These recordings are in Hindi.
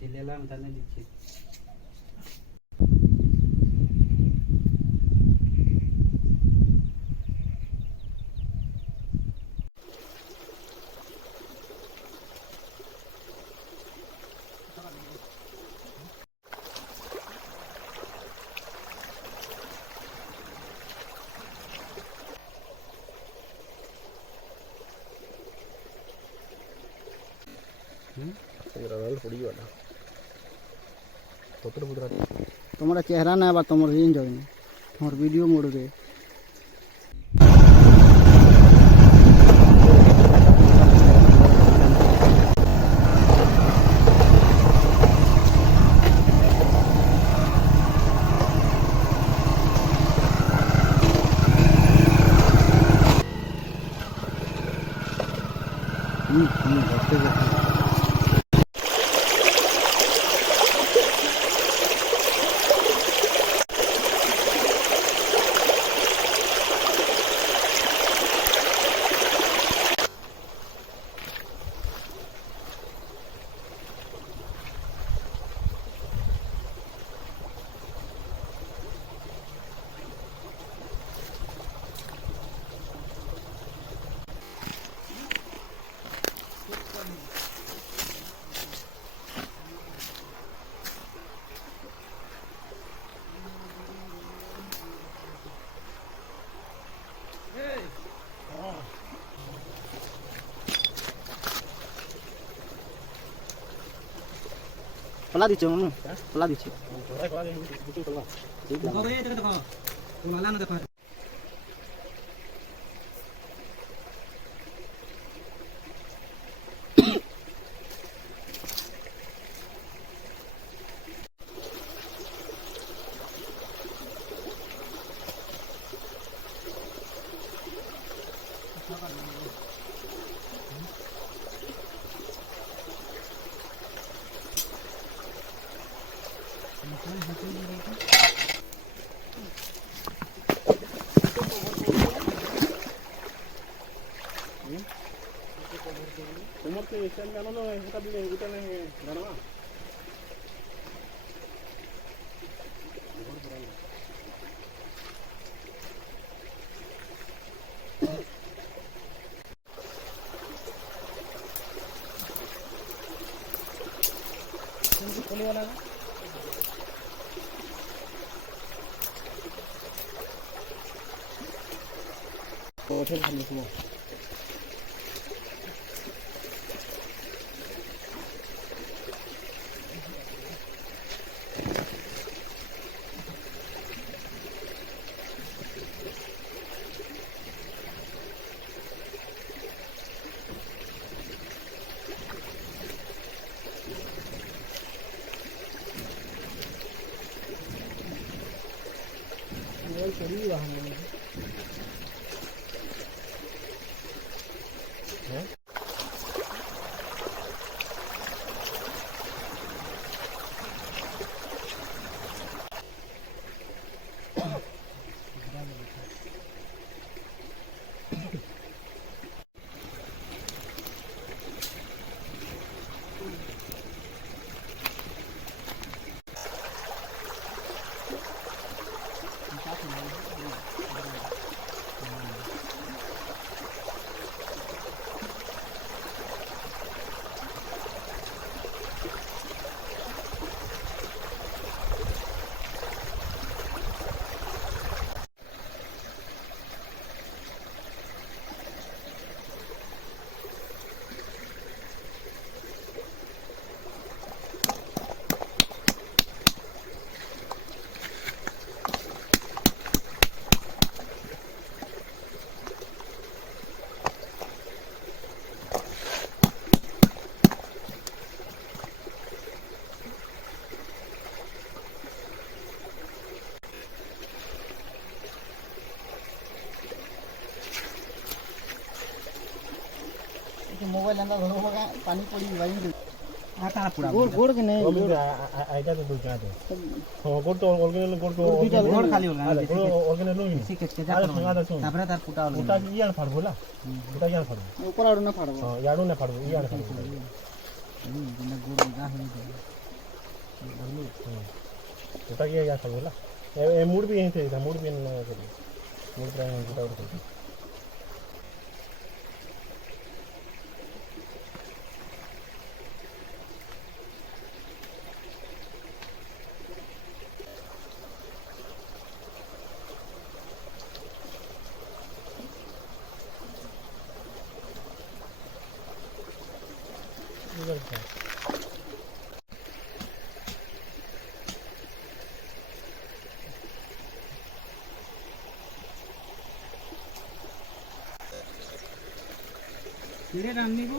दिलेला म्हणताना दिसते तुम्हारा चेहरा ना बा तुम रेंज हो तुम्हार वीडियो मोड रे पला दीचे मम्मी पला दीचे देखो रे देखो वो लाला ना देखो Umur ke ikan kan lo kita beli ikan yang mana? Ini boleh mana? Oh, terus kami semua. Cheri lah ni. Mobile अंदर घरो होगा पानी पड़ी वही आता पूरा गोड़ के नहीं गोड़ आइटा तो दूसरा तो हो गोड़ तो ऑर्गेनल गोड़ को गोड़ खाली होगा गोड़ ऑर्गेनल लो इसी के जा तापरे तार फुटा होगा फुटा यार फाड़ बोला फुटा यार फाड़ ऊपर आड़ू ना फाड़ो हां याडू ना फाड़ यार फाड़ गोड़ गा है छोटा किया जा सकता है ये मूड भी यहीं से था मूड भी नहीं करी मूड प्राइम छोटा उठा मेरे रामनी को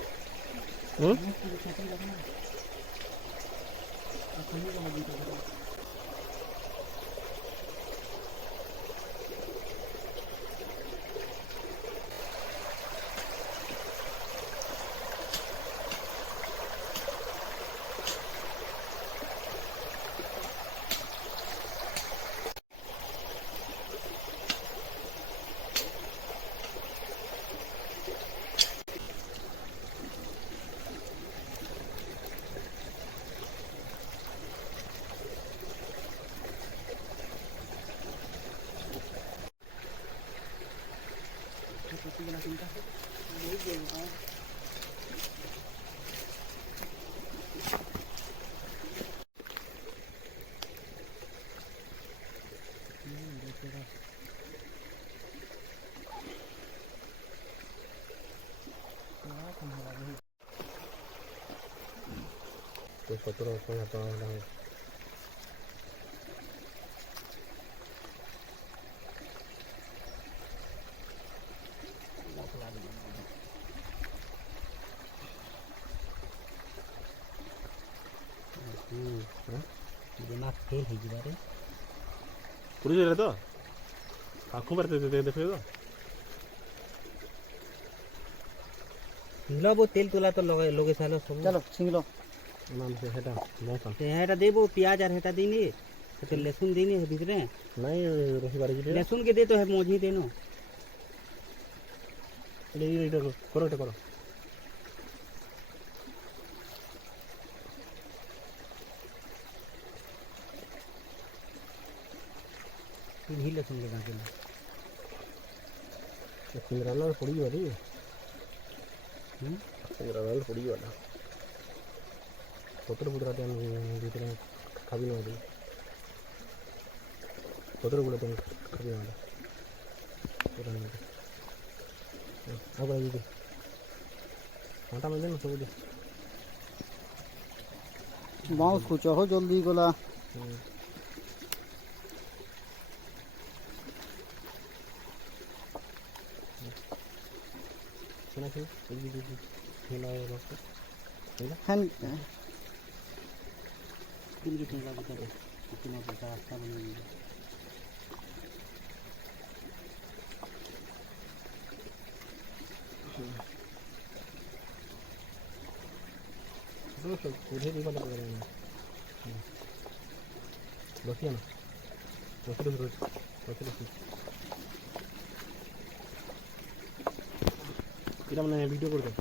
तो 17 को आता है दिमाग फेल है जी बारे पूरी जगह तो आँखों पर देखो तो हिला वो तेल तुला तो लोगे सालो सब चलो छिंग लो नाम से हेटा मौसम ते हेटा देबो प्याज और हेटा देनी तो लहसुन देनी है भीतरे नहीं रोही बारी जी लहसुन के दे तो है मोजी देनो ये करो करो भी लहसुन के दांत सिंगराला पड़ी वाली सिंगराला पड़ी वाला पुत्र ते भीतर खाबी ना वाली पुत्र ते खाबी ना वाला अब आई दे आटा में देना सब दे बाउंस को चाहो जल्दी गोला सुना खेला हैंड दिन की चिंता बता दे कितना बड़ा रास्ता बनेगा दोस्तों पूरे भी वाला कर रहे हैं देखिए ना देखिए फिर हमने वीडियो कर दे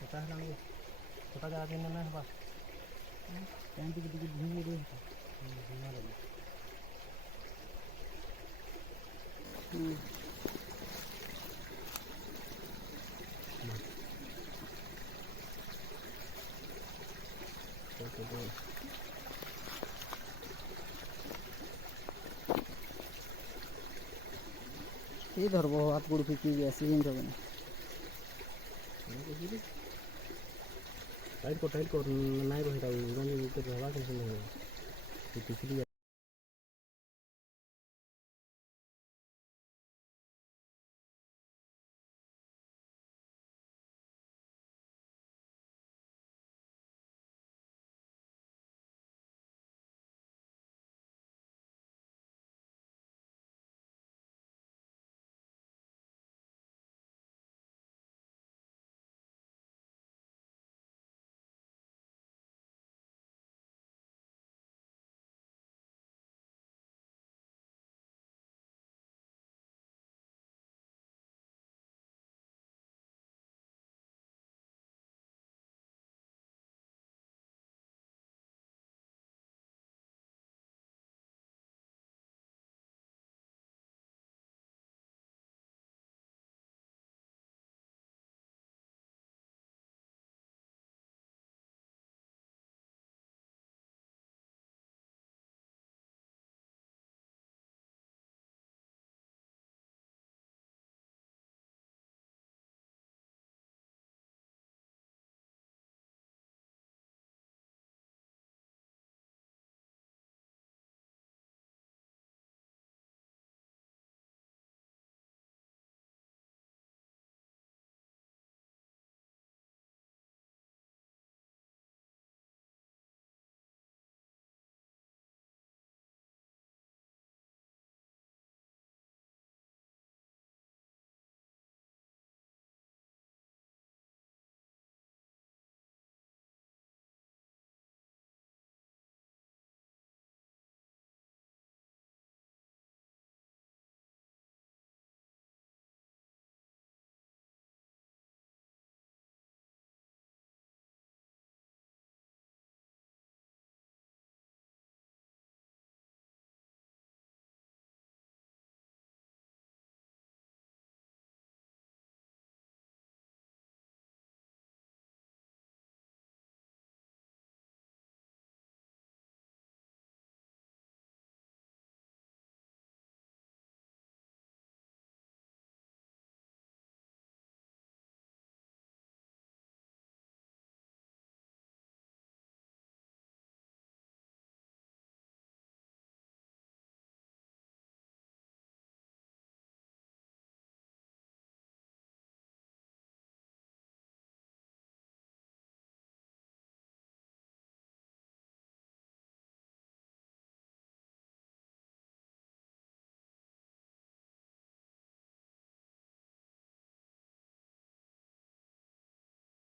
पता है ना पता जा देना ना बस टाइम की घूम रहे ये धरबो हाथ गुड़ फिकी ऐसे ही जगह टाइट को नहीं रहता गंजी तो हवा कैसे नहीं है पिछली